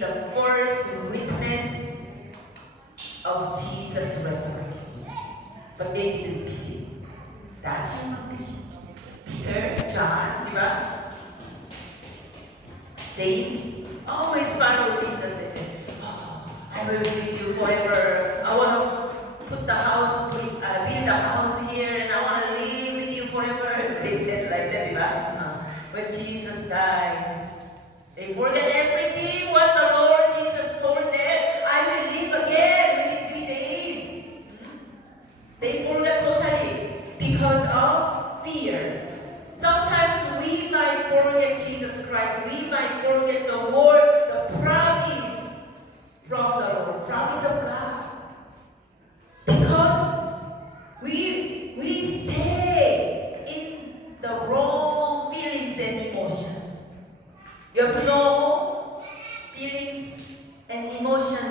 the first witness of Jesus' resurrection. But they didn't believe. That's human being. Peter, John, di ba? James always follow Jesus and say, "Oh, I will be with you forever. I want to put the house, build the house here, and I want to live with you forever." They said like that, di ba? When Jesus died, they forget everything what the Lord Jesus told them. I will live again within 3 days. They forget totally because of fear. Sometimes we might forget Jesus Christ. We might forget the word, the promise from the Lord, promise of God. Because we stay in the wrong feelings and emotions. You have to know feelings and emotions